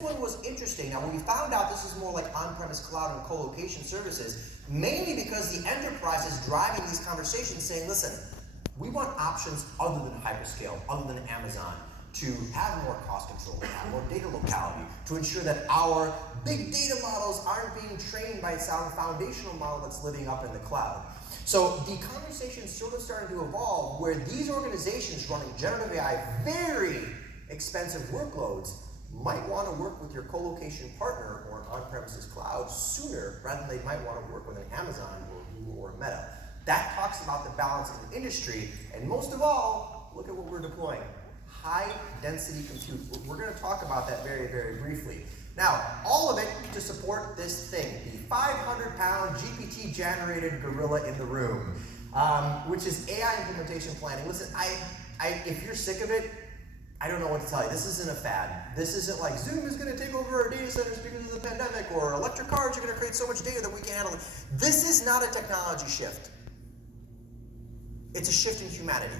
one was interesting. Now, when we found out this is more like on-premise cloud and co-location services, mainly because the enterprise is driving these conversations saying, listen, we want options other than hyperscale, other than Amazon, to have more cost control, to have more data locality, to ensure that our big data models aren't being trained by some foundational model that's living up in the cloud. So the conversation is sort of starting to evolve where these organizations running generative AI, very expensive workloads, might want to work with your co-location partner or an on-premises cloud sooner rather than they might want to work with an Amazon or Google or a Meta. That talks about the balance in the industry, and most of all, look at what we're deploying. High density compute. We're going to talk about that very, very briefly. Now, all of it to support this thing, the 500-pound GPT-generated gorilla in the room, which is AI implementation planning. Listen, if you're sick of it, I don't know what to tell you. This isn't a fad. This isn't like Zoom is going to take over our data centers because of the pandemic, or electric cars are going to create so much data that we can't handle it. This is not a technology shift. It's a shift in humanity.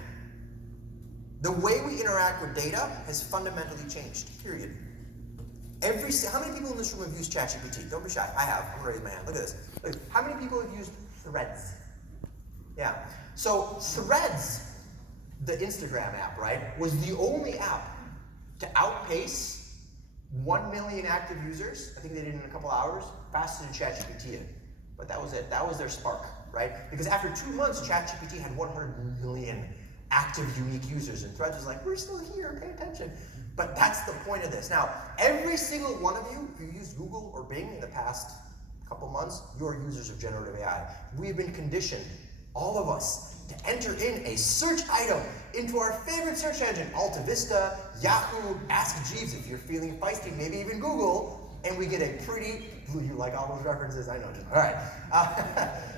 The way we interact with data has fundamentally changed, period. How many people in this room have used ChatGPT? Don't be shy. I have. I'm going to raise my hand. Look at this. Look, how many people have used Threads? Yeah. So Threads, the Instagram app, right, was the only app to outpace 1 million active users. I think they did it in a couple hours, faster than ChatGPT. But that was it. That was their spark, right? Because after 2 months, ChatGPT had 100 million active unique users, and Threads was like, we're still here, pay attention. But that's the point of this. Now, every single one of you, if you used Google or Bing in the past couple months, you're users of generative AI. We've been conditioned, all of us, to enter in a search item into our favorite search engine, Alta Vista, Yahoo, Ask Jeeves if you're feeling feisty, maybe even Google, and we get a pretty, you like all those references? I know, just, all right.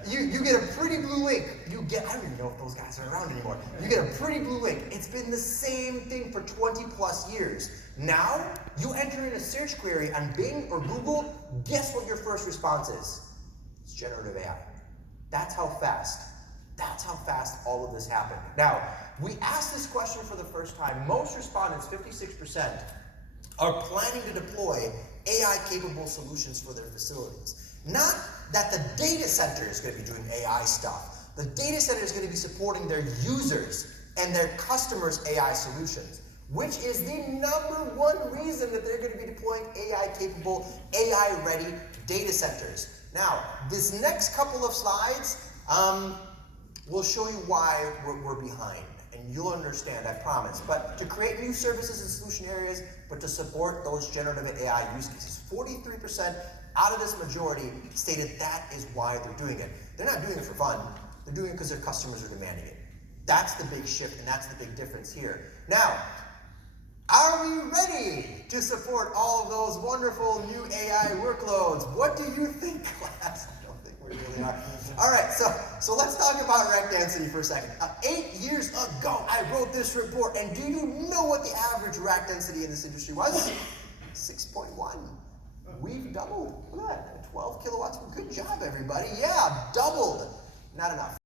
You get a pretty blue link. I don't even know if those guys are around anymore. You get a pretty blue link. It's been the same thing for 20 plus years. Now, you enter in a search query on Bing or Google, guess what your first response is? It's generative AI. That's how fast all of this happened. Now, we asked this question for the first time. Most respondents, 56%, are planning to deploy AI-capable solutions for their facilities. Not that the data center is going to be doing AI stuff. The data center is going to be supporting their users and their customers' AI solutions, which is the #1 reason that they're going to be deploying AI-capable, AI-ready data centers. Now, this next couple of slides will show you why we're behind. And you'll understand, I promise. But to create new services and solution areas, but to support those generative AI use cases. 43% out of this majority stated that is why they're doing it. They're not doing it for fun. They're doing it because their customers are demanding it. That's the big shift, and that's the big difference here. Now, are we ready to support all of those wonderful new AI workloads? What do you think, class? I don't think we really are. All right, so let's talk about rack density for a second. 8 years ago, I wrote this report, and do you know what the average rack density in this industry was? 6.1. We've doubled. Look at that, 12 kilowatts. Good job, everybody. Yeah, doubled. Not enough.